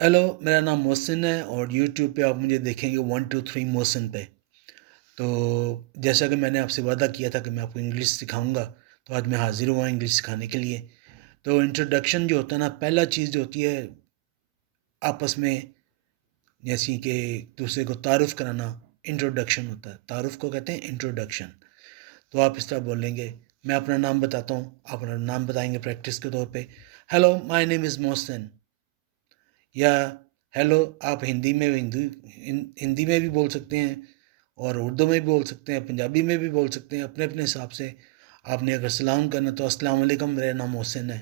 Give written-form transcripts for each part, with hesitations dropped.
Hello, मेरा नाम मोहसिन है और यूट्यूब पे आप मुझे देखेंगे 123 मोहसिन पे। तो जैसा कि मैंने आपसे वादा किया था कि मैं आपको इंग्लिश सिखाऊंगा, तो आज मैं हाज़िर हुआ इंग्लिश सिखाने के लिए। तो इंट्रोडक्शन जो होता है ना, पहला चीज़ जो होती है आपस में, जैसी कि दूसरे को तारुफ़ कराना, इंट्रोडक्शन होता है। तारुफ़ को कहते हैं इंट्रोडक्शन। तो आप इस तरह बोलेंगे, मैं अपना नाम बताता हूँ, आप अपना नाम बताएंगे प्रैक्टिस के तौर पे। Hello, my name is Mohsin. या हेलो, आप हिंदी में भी बोल सकते हैं और उर्दू में भी बोल सकते हैं, पंजाबी में भी बोल सकते हैं, अपने अपने हिसाब से। आपने अगर सलाम करना तो अस्सलाम वालेकुम, मेरा नाम मोहसिन है।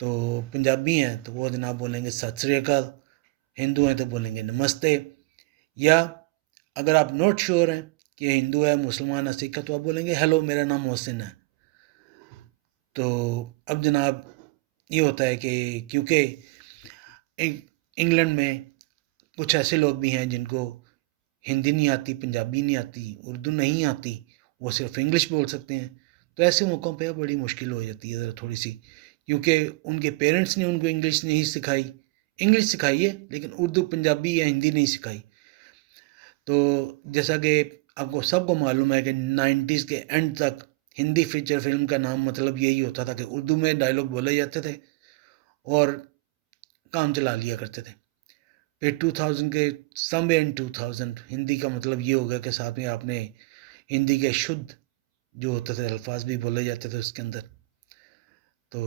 तो पंजाबी हैं तो वो जनाब बोलेंगे सत श्री अकाल। हिंदू हैं तो बोलेंगे नमस्ते। या अगर आप नॉट श्योर हैं कि ये हिंदू है, मुसलमान है, सिख है, तो आप बोलेंगे हेलो, मेरा नाम मोहसिन है। तो अब जनाब ये होता है कि क्योंकि इंग्लैंड में कुछ ऐसे लोग भी हैं जिनको हिंदी नहीं आती, पंजाबी नहीं आती, उर्दू नहीं आती, वो सिर्फ इंग्लिश बोल सकते हैं। तो ऐसे मौक़ों पे बड़ी मुश्किल हो जाती है ज़रा थोड़ी सी, क्योंकि उनके पेरेंट्स ने उनको इंग्लिश नहीं सिखाई। इंग्लिश सिखाई है लेकिन उर्दू, पंजाबी या हिंदी नहीं सिखाई। तो जैसा कि आपको सबको मालूम है कि 90s के एंड तक हिंदी फीचर फिल्म का नाम मतलब यही होता था कि उर्दू में डायलॉग बोले जाते थे और काम चला लिया करते थे। फिर 2000 के समवेयर इन 2000 हिंदी का मतलब ये हो गया कि साथ में आपने हिंदी के शुद्ध जो होते थे अल्फाज भी बोले जाते थे उसके अंदर। तो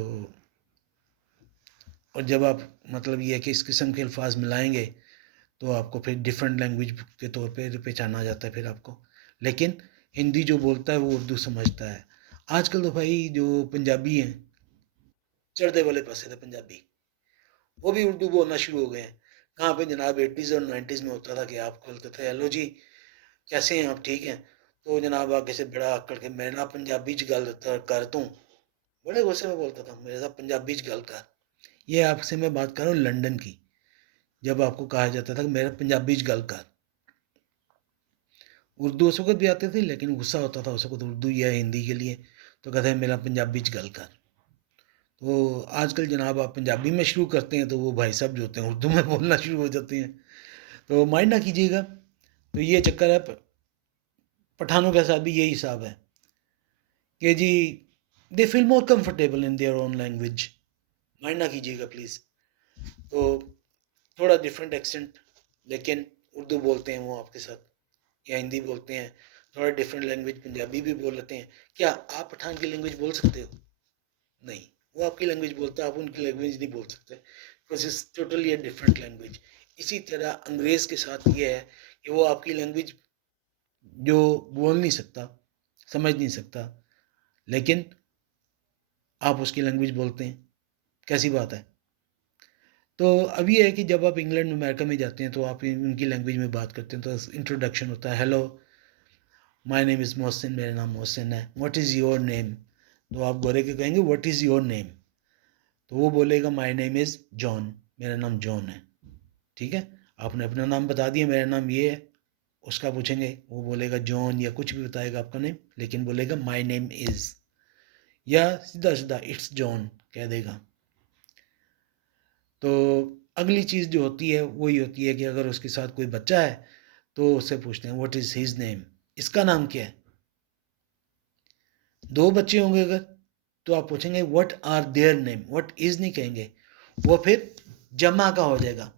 और जब आप मतलब ये है कि इस किस्म के अल्फाज मिलाएंगे तो आपको फिर डिफरेंट लैंग्वेज के तौर पे पहचाना जाता है फिर आपको। लेकिन हिंदी जो बोलता है वो उर्दू समझता है। आजकल तो भाई जो पंजाबी हैं, चढ़ते वाले पासे थे पंजाबी, वो भी उर्दू बोलना शुरू हो गए हैं। कहाँ पे जनाब 80s और 90s में होता था कि आप बोलते थे हेलो जी, कैसे हैं आप, ठीक हैं? तो जनाब आगे से बड़ा आकड़ के मेरे नाल पंजाबी च गल कर तूं, बड़े गुस्से में बोलता था मेरे साथ पंजाबी च गल कर। ये आपसे मैं बात कर रहा हूँ लंदन की, जब आपको कहा जाता था कि मेरा पंजाबी च गल कर। उर्दू उस वक्त भी आते थे लेकिन गुस्सा होता था उस वक्त उर्दू या हिंदी के लिए, तो कहते हैं मेरा पंजाबी च गल कर। तो आजकल जनाब आप पंजाबी में शुरू करते हैं तो वो भाई साहब जो होते हैं उर्दू में बोलना शुरू हो जाते हैं। तो माइंड ना कीजिएगा। तो ये चक्कर है, पठानों के साथ भी यही हिसाब है कि जी they feel more comfortable in their own language. Mind ना कीजिएगा प्लीज़। तो थोड़ा डिफरेंट एक्सेंट, लेकिन उर्दू बोलते हैं वो आपके साथ या हिंदी बोलते हैं, थोड़ा डिफरेंट लैंग्वेज पंजाबी भी बोल लेते हैं। क्या आप पठान की लैंग्वेज बोल सकते हो? नहीं, वो आपकी लैंग्वेज बोलता है, आप उनकी लैंग्वेज नहीं बोल सकते, because it's totally a different language. इसी तरह अंग्रेज़ के साथ ये है कि वो आपकी लैंग्वेज जो बोल नहीं सकता, समझ नहीं सकता, लेकिन आप उसकी लैंग्वेज बोलते हैं। कैसी बात है? तो अब ये है कि जब आप इंग्लैंड अमेरिका में जाते हैं तो आप उनकी लैंग्वेज में बात करते हैं तो इंट्रोडक्शन होता है, hello, my name is Mohsin, मेरा नाम मोहसिन है, व्हाट इज़ योर नेम? तो आप गोरे के कहेंगे व्हाट इज़ योर नेम? तो वो बोलेगा माय नेम इज़ जॉन, मेरा नाम जॉन है। ठीक है, आपने अपना नाम बता दिया, मेरा नाम ये है। उसका पूछेंगे, वो बोलेगा जॉन या कुछ भी बताएगा आपका नेम, लेकिन बोलेगा माय नेम इज़, या सीधा सीधा इट्स जॉन कह देगा। तो अगली चीज़ जो होती है वो ये होती है कि अगर उसके साथ कोई बच्चा है तो उससे पूछते हैं व्हाट इज़ हिज नेम? इसका नाम क्या है? दो बच्चे होंगे अगर, तो आप पूछेंगे what are their name, what is नहीं कहेंगे, वो फिर जमा का हो जाएगा।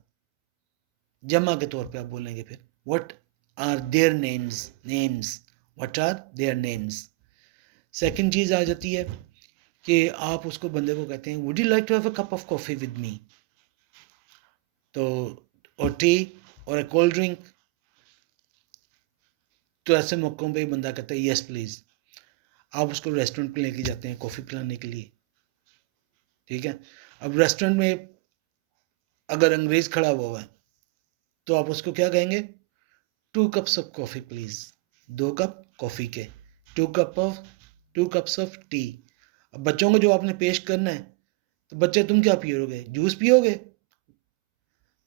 जमा के तौर पे आप बोलेंगे फिर what are their names, what are their names. Second चीज़ आ जाती है कि आप उसको बंदे को कहते हैं would you like to have a cup of coffee with me? तो और टी और अ कोल्ड ड्रिंक। तो ऐसे मौक़ों पे बंदा कहता है यस प्लीज़। आप उसको रेस्टोरेंट पे लेके जाते हैं कॉफ़ी पिलाने के लिए, ठीक है? अब रेस्टोरेंट में अगर अंग्रेज़ खड़ा हुआ है तो आप उसको क्या कहेंगे? 2 cups of coffee please, 2 cup coffee के, 2 cup of 2 cups of T. अब बच्चों को जो आपने पेश करना है, तो बच्चे तुम क्या पियोगे? जूस पियोगे?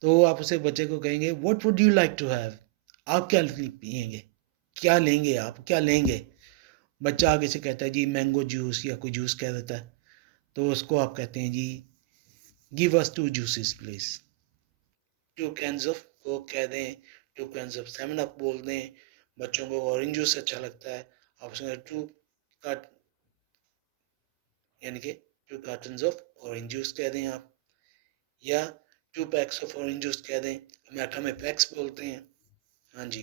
तो आप उसे बच्चे को कहेंगे what would you like to have? आप क्या पिएँगे? क्या लेंगे आप? क्या लेंगे? बच्चा आगे से कहता है जी मैंगो जूस या कोई जूस कह देता है, तो उसको आप कहते हैं जी give us 2 juices please. 2 cans of Coke कह दें, 2 कैन्स ऑफ 7 अप बोल दें, बच्चों को ऑरेंज जूस अच्छा लगता है, आप उसके अंदर 2 कार्ट यानी कि 2 कार्टन्स ऑफ ऑरेंज जूस कह दें आप, या 2 पैक्स ऑफ ऑरेंज जूस कह दें, अमेरिका में पैक्स बोलते हैं। हाँ जी,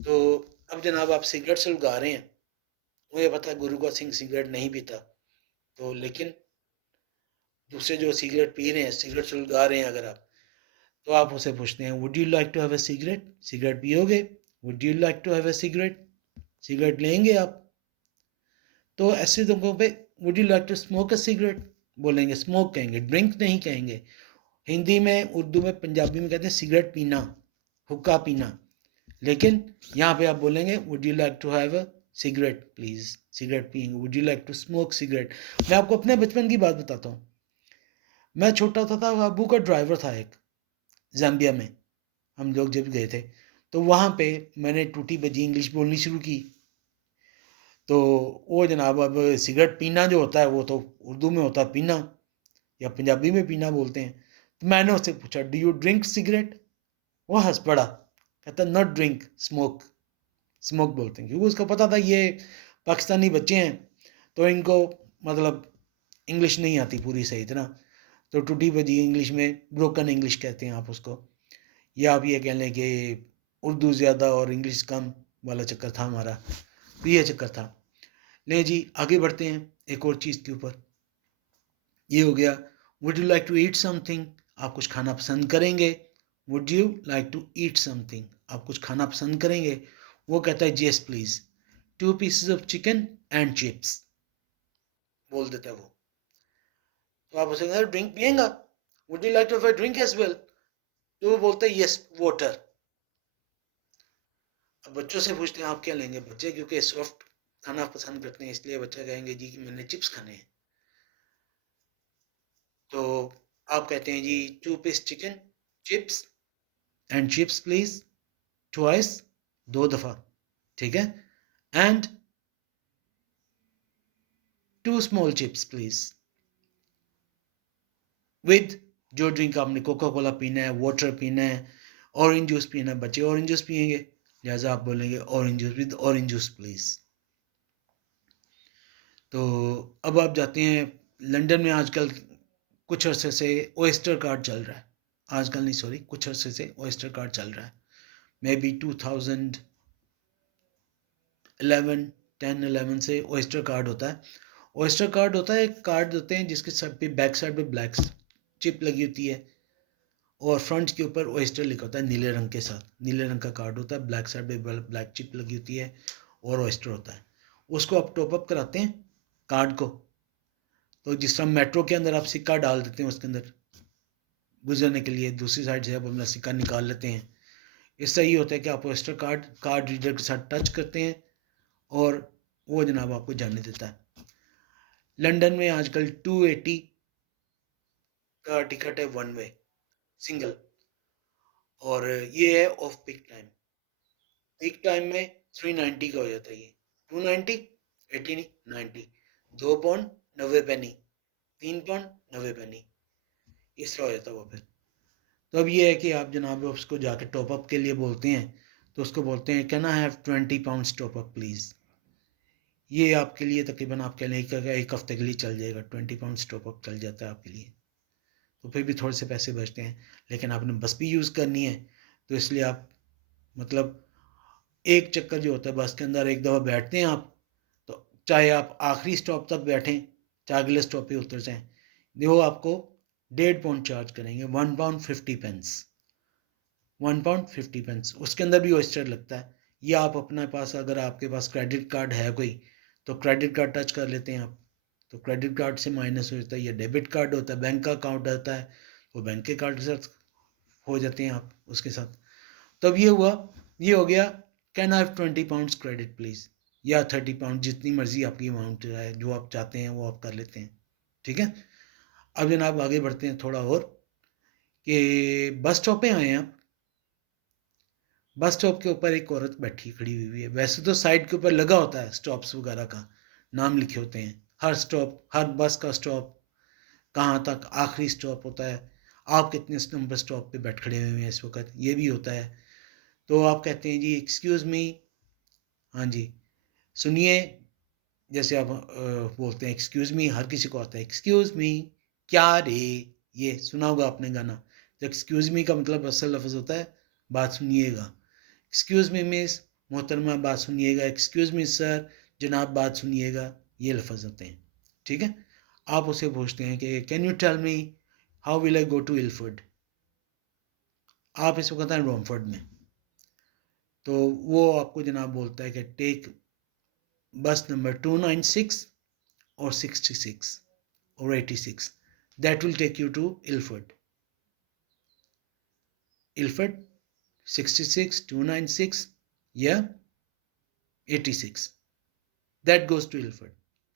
तो अब जनाब आप सिगरेट सुलगा रहे हैं, मुझे पता है गुरु गोबिंद सिंह सिगरेट नहीं पीता, तो लेकिन दूसरे जो सिगरेट पी रहे हैं, सिगरेट सुलगा रहे हैं अगर आप, तो आप उसे पूछते हैं would you like to have a cigarette, cigarette पियोगे, would you like to have a cigarette, cigarette लेंगे आप। तो ऐसे लोगों पे would you like to smoke a cigarette बोलेंगे, स्मोक कहेंगे, ड्रिंक नहीं कहेंगे। हिंदी में, उर्दू में, पंजाबी में कहते हैं सिगरेट पीना, हुक्का पीना, लेकिन यहाँ पे आप बोलेंगे would you like to have a cigarette please, cigarette पियेंगे, would you like to smoke cigarette. मैं आपको अपने बचपन की बात बताता हूँ। मैं छोटा था अबू का ड्राइवर था एक, जाम्बिया में हम लोग जब गए थे, तो वहाँ पे मैंने टूटी बजी इंग्लिश बोलनी शुरू की। तो वो जनाब, अब सिगरेट पीना जो होता है वो तो उर्दू में होता है पीना, या पंजाबी में पीना बोलते हैं। तो मैंने उससे पूछा डू यू ड्रिंक सिगरेट, वो हंस पड़ा, कहता नॉट ड्रिंक, स्मोक, स्मोक बोलते हैं, क्योंकि उसको पता था ये पाकिस्तानी बच्चे हैं तो इनको मतलब इंग्लिश नहीं आती पूरी सही तरह, तो टूटी बजी इंग्लिश में ब्रोकन इंग्लिश कहते हैं आप उसको, या आप ये कह लें कि उर्दू ज़्यादा और इंग्लिश कम वाला चक्कर था हमारा, तो ये चक्कर था। ले जी आगे बढ़ते हैं एक और चीज़ के ऊपर। ये हो गया would you like to eat something, आप कुछ खाना पसंद करेंगे, would you like to eat something, आप कुछ खाना पसंद करेंगे, वो कहता है yes please, 2 pieces of chicken and chips बोल देता है वो। तो आप उसे कहते ड्रिंक पिएगा, would you like to have a drink as well, तो वो बोलता है यस वाटर। अब बच्चों से पूछते हैं आप क्या लेंगे, बच्चे क्योंकि सॉफ्ट खाना पसंद करते हैं इसलिए बच्चे कहेंगे जी कि मैंने चिप्स खाने हैं। तो आप कहते हैं जी 2 piece chicken chips and chips please, twice, 2 दफ़ा, ठीक है, and 2 small chips please, with जो ड्रिंक आपने कोका कोला पीना है, वाटर पीना है, ऑरेंज जूस पीना है, बच्चे ऑरेंज जूस पियेंगे, लिहाजा आप बोलेंगे orange juice with orange juice please. तो अब आप जाते हैं लंदन में, आजकल कुछ अरसे से ओएस्टर कार्ड चल रहा है, आजकल नहीं सॉरी, कुछ अरसे से ओएस्टर कार्ड चल रहा है, मे बी 2011 से ओएस्टर कार्ड होता है। ओएस्टर कार्ड होता है, एक कार्ड होते हैं जिसके साइड पे बैक साइड पे ब्लैक चिप लगी होती है और फ्रंट के ऊपर ओएस्टर लिखा होता है नीले रंग के साथ, नीले रंग का कार्ड होता है, ब्लैक साइड पे ब्लैक चिप लगी होती है और ओएस्टर होता है। उसको आप टॉप अप कराते हैं कार्ड को, तो जिस तरह मेट्रो के अंदर आप सिक्का डाल देते हैं उसके अंदर गुजरने के लिए, दूसरी साइड से आप अपना सिक्का निकाल लेते हैं, इससे ही होता है कि आप ओएस्टर कार्ड रीडर के साथ टच करते हैं और वो जनाब आपको जाने देता है। लंदन में आजकल 280 का टिकट है वन वे सिंगल, और ये है ऑफ पीक टाइम में 390 का हो जाता है, ये 290 80 नहीं 90, 2 £90, 3 £90, इस तरह हो जाता है वो फिर। तो अब ये है कि आप जनाब उसको जाके टॉपअप के लिए बोलते हैं, तो उसको बोलते हैं can I have 20 pounds top up please, ये आपके लिए तकरीबन आप कह लें एक हफ्ते के लिए चल जाएगा, 20 पाउंड्स टॉपअप चल जाता है आपके लिए, तो फिर भी थोड़े से पैसे बचते हैं, लेकिन आपने बस भी यूज़ करनी है तो इसलिए आप मतलब एक चक्कर जो होता है बस के अंदर, एक दफ़ा बैठते हैं आप, तो चाहे आप आखिरी स्टॉप तक बैठें चाहे अगले स्टॉप पे उतर जाएँ, वो आपको £1.5 चार्ज करेंगे, £1.50, £1.50, उसके अंदर भी ओएस्टर लगता है। या आप अपने पास, अगर आपके पास क्रेडिट कार्ड है कोई, तो क्रेडिट कार्ड टच कर लेते हैं आप, तो क्रेडिट कार्ड से माइनस हो जाता है, या डेबिट कार्ड होता है, बैंक का अकाउंट होता है, वो बैंक के कार्ड के साथ हो जाते हैं आप उसके साथ। तब ये हुआ, ये हो गया can I have 20 pounds credit please, या 30 पाउंड, जितनी मर्जी आपकी अमाउंट है जो आप चाहते हैं वो आप कर लेते हैं, ठीक है। अब जनाब आगे बढ़ते हैं थोड़ा और, कि बस स्टॉप पे आए हैं आप, बस स्टॉप के ऊपर एक औरत बैठी खड़ी हुई है, वैसे तो साइड के ऊपर लगा होता है स्टॉप्स वगैरह का, नाम लिखे होते हैं, हर स्टॉप, हर बस का स्टॉप कहाँ तक आखिरी स्टॉप होता है, आप कितने नंबर स्टॉप पे बैठ खड़े हुए हैं इस वक्त, ये भी होता है। तो आप कहते हैं जी एक्सक्यूज़ मी, हाँ जी, सुनिए, जैसे आप बोलते हैं एक्सक्यूज़ मी, हर किसी को आता है एक्सक्यूज़ मी, क्या रे, ये सुना होगा आपने गाना। तो एक्सक्यूज़ मी का मतलब असल लफ्ज़ होता है बात सुनिएगा। एक्सक्यूज़ मी मिस, मोहतरमा बात सुनिएगा। एक्सक्यूज़ मी सर, जनाब बात सुनिएगा। ये लफ्ज़ होते हैं, ठीक है। आप उसे पूछते हैं कि can you tell me how will I go to Ilford. आप इस वक्त हैं रोमफर्ड में, तो वो आपको जनाब बोलता है कि टेक बस नंबर 296 और 66 or 86, that will take you to Ilford. Ilford 66, 296 या 86, that goes to Ilford.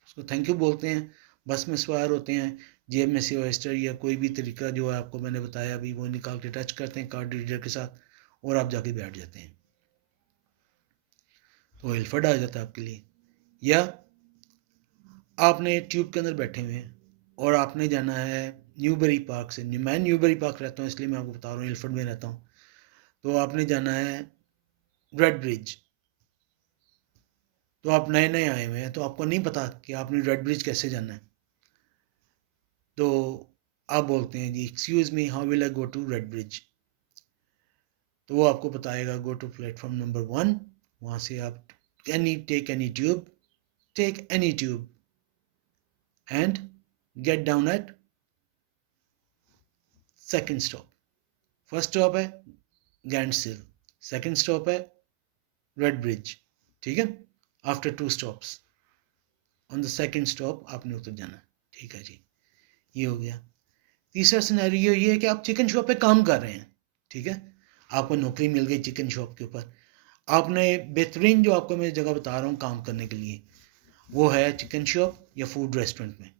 उसको थैंक यू बोलते हैं, बस में सवार होते हैं, जेब में से ऑयस्टर या कोई भी तरीका जो है आपको मैंने बताया अभी वो निकाल के टच करते हैं कार्ड रीडर के साथ और आप जाके बैठ जाते हैं, तो इल्फर्ड आ जाता है आपके लिए। या आपने ट्यूब के अंदर बैठे हुए हैं और आपने जाना है न्यूबरी पार्क से, मैं न्यूबरी पार्क रहता हूँ इसलिए मैं आपको बता रहा हूँ, इल्फर्ड में रहता हूँ। तो आपने जाना है रेड ब्रिज, तो आप नए नए आए हुए हैं तो आपको नहीं पता कि आपने रेड ब्रिज कैसे जाना है, तो आप बोलते हैं जी excuse me how will I go to Redbridge. तो वो आपको बताएगा गो टू प्लेटफॉर्म नंबर 1, वहाँ से आप take any tube and get down at second stop. First stop है गैंडसिल, सेकेंड स्टॉप है रेड ब्रिज, ठीक है। After 2 stops on the second stop आपने उतर जाना, ठीक है जी, ये हो गया। तीसरा सिनेरियो ये है कि आप चिकन शॉप पे काम कर रहे हैं, ठीक है, आपको नौकरी मिल गई चिकन शॉप के ऊपर। आपने बेहतरीन जो आपको मैं जगह बता रहा हूँ काम करने के लिए वो है चिकन शॉप या फूड रेस्टोरेंट में।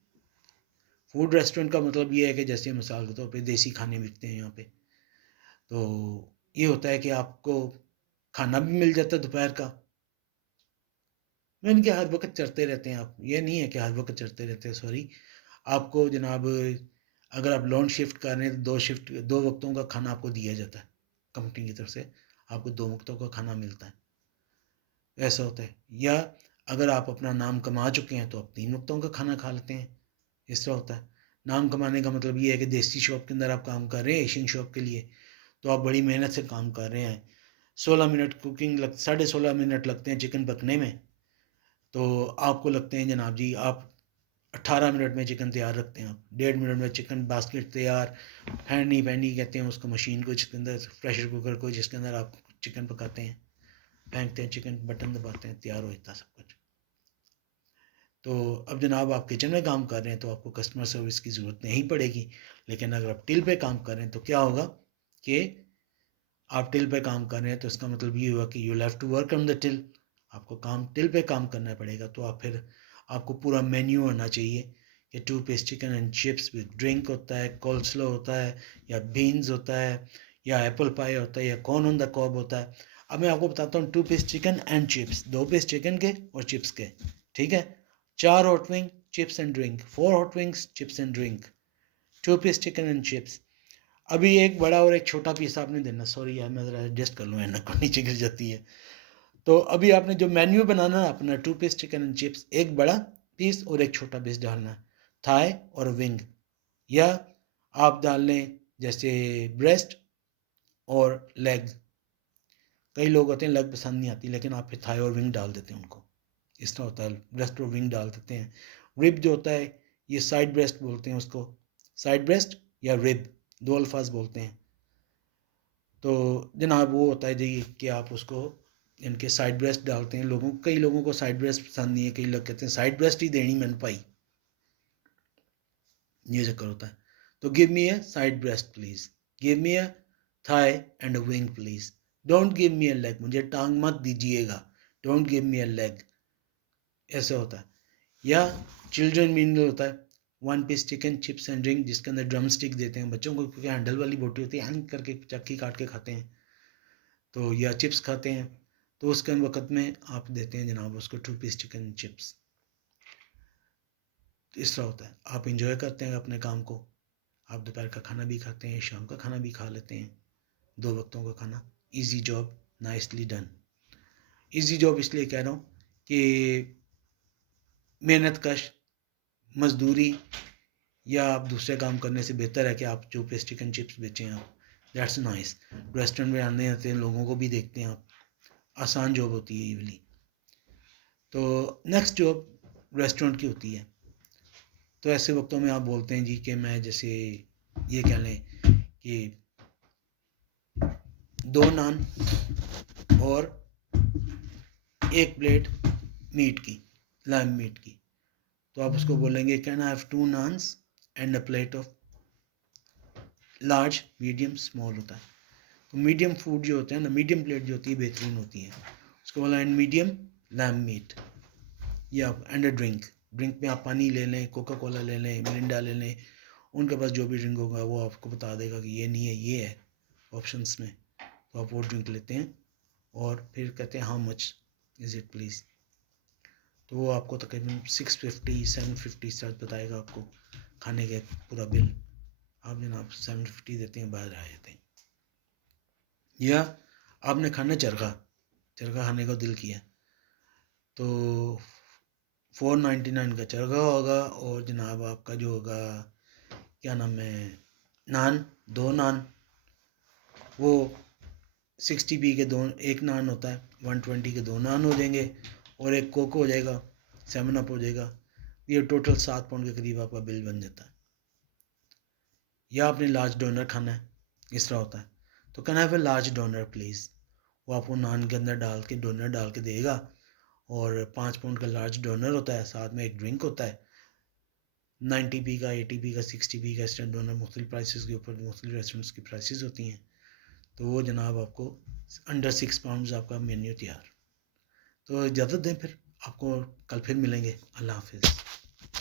फूड रेस्टोरेंट का मतलब ये है कि जैसे मिसाल के तौर पे देसी खाने बिकते हैं यहाँ पे, तो ये होता है कि आपको खाना भी मिल जाता है दोपहर का। मैंने कि हर वक्त चढ़ते रहते हैं आप, ये नहीं है कि हर वक्त चढ़ते रहते हैं, सॉरी। आपको जनाब अगर आप लॉन्ग शिफ्ट कर रहे हैं तो 2 वक्तों का खाना आपको दिया जाता है कंपनी की तरफ से, आपको 2 वक्तों का खाना मिलता है, ऐसा होता है। या अगर आप अपना नाम कमा चुके हैं तो आप 3 वक्तों का खाना खा लेते हैं, इस तरह होता है। नाम कमाने का मतलब ये है कि देसी शॉप के अंदर आप काम कर रहे हैं एशियन शॉप के लिए, तो आप बड़ी मेहनत से काम कर रहे हैं, 16 मिनट कुकिंग 16.5 मिनट लगते हैं चिकन पकने में, तो आपको लगते हैं जनाब जी आप 18 मिनट में चिकन तैयार रखते हैं, आप 1.5 मिनट में चिकन बास्केट तैयार, हैंडी पैंडी कहते हैं उसको मशीन को जिसके अंदर, प्रेशर कुकर को जिसके अंदर आप चिकन पकाते हैं, फेंकते हैं चिकन, बटन दबाते हैं, तैयार हो जाता है सब कुछ। तो अब जनाब आप किचन में काम कर रहे हैं तो आपको कस्टमर सर्विस की ज़रूरत नहीं पड़ेगी, लेकिन अगर आप टिल पे काम कर रहे हैं तो क्या होगा कि आप टिल पे काम कर रहे हैं तो इसका मतलब ये हुआ कि you have to work on the till, आपको काम टिल पे काम करना पड़ेगा। तो आप फिर आपको पूरा मेन्यू होना चाहिए कि 2 piece chicken and chips with drink होता है, कोल्स्लो होता है, या बीन्स होता है, या एप्पल पाई होता है, या कॉर्न ऑन द कॉब होता है। अब मैं आपको बताता हूँ 2 piece chicken and chips, 2 piece chicken के और चिप्स के, ठीक है। 4 hot wing chips and drink, 4 hot wings chips and drink, 2 piece chicken and chips. अभी एक बड़ा और एक छोटा पीस आपने देना, सॉरी यार मैं ज़रा एडजस्ट कर लूँ, एनक नीचे गिर जाती है। तो अभी आपने जो मेन्यू बनाना है अपना 2 पीस चिकन एंड चिप्स, एक बड़ा पीस और एक छोटा पीस डालना है, थाई और विंग, या आप डाल लें जैसे ब्रेस्ट और लेग। कई लोग होते हैं लेग पसंद नहीं आती, लेकिन आप फिर थाई और विंग डाल देते हैं उनको, इस तरह होता है, ब्रेस्ट और विंग डाल देते हैं। रिब जो होता है ये साइड ब्रेस्ट बोलते हैं उसको, साइड ब्रेस्ट या रिब, 2 अल्फाज बोलते हैं। तो जनाब वो होता है जी कि आप उसको इनके साइड ब्रेस्ट डालते हैं, कई लोगों को साइड ब्रेस्ट पसंद नहीं है, कई लोग कहते हैं साइड ब्रेस्ट ही देनी मैंने पाई, ये चक्कर होता है। तो give me a side breast please, give me a thigh and a wing please, don't give me a leg, मुझे टांग मत दीजिएगा, don't give me a leg, ऐसे होता है। या चिल्ड्रन मील होता है 1 piece chicken chips and drink, जिसके अंदर ड्रम स्टिक देते हैं बच्चों को, क्योंकि हैंडल वाली बोटी होती है, हैंग करके चक्की काट के खाते हैं, तो या चिप्स खाते हैं, तो उसके वक्त में आप देते हैं जनाब उसको 2 पीस चिकन चिप्स। इस तरह होता है, आप इंजॉय करते हैं अपने काम को, आप दोपहर का खाना भी खाते हैं, शाम का खाना भी खा लेते हैं, 2 वक्तों का खाना। Easy job, nicely done. Easy job इसलिए कह रहा हूँ कि मेहनत कश मजदूरी या आप दूसरे काम करने से बेहतर है कि आप जो पेस्ट्री एंड चिप्स बेचें आप। That's nice. रेस्टोरेंट में आने आते हैं, लोगों को भी देखते हैं आप, आसान जॉब होती है ये वाली। तो नेक्स्ट जॉब रेस्टोरेंट की होती है। तो ऐसे वक्तों में आप बोलते हैं जी कि मैं जैसे ये कह लें कि 2 नान और 1 प्लेट मीट की, लैम मीट की, तो आप उसको बोलेंगे can I have 2 naans and a plate of large, medium, small होता है। तो मीडियम फूड जो होता है ना, मीडियम प्लेट जो होती है बेहतरीन होती है। उसको बोला एंड मीडियम लैम मीट, या एंड अ ड्रिंक। ड्रिंक में आप पानी ले लें, कोका कोला ले लें, मिरिंडा ले लें, उनके पास जो भी ड्रिंक होगा वो आपको बता देगा कि ये नहीं है, ये है ऑप्शंस में, तो आप वो ड्रिंक लेते हैं और फिर कहते हैं how much is it please. तो वो आपको तकरीबन 650 750 स्टार्ट बताएगा आपको खाने के पूरा बिल। आप जनाब 750 देते हैं, बाहर आ जाते हैं। या आपने खाना चरखा खाने का दिल किया तो 499 का चरखा होगा, और जनाब आपका जो होगा क्या नाम है, नान, 2 नान, वो 60p के 2, 1 नान होता है, 120 के 2 नान हो जाएंगे, और एक कोक हो जाएगा, 7 अप हो जाएगा। ये टोटल 7 पाउंड के करीब आपका बिल बन जाता है। या आपने लार्ज डोनर खाना है, इस तरह होता है, तो can I have a large donor please. वो आपको नान के अंदर डाल के, डोनर डाल के देगा, और 5 पाउंड का लार्ज डोनर होता है, साथ में एक ड्रिंक होता है। 90p का, 80p का, 60p का स्टैंड डोनर मुख्तलिफ प्राइसेस के ऊपर मुख्तलिफ रेस्टोरेंट्स की प्राइसेस होती हैं। तो वो जनाब आपको अंडर 6 पाउंड्स आपका मेन्यू तैयार। तो इजाज़त दें, फिर आपको कल फिर मिलेंगे। अल्लाह हाफिज़।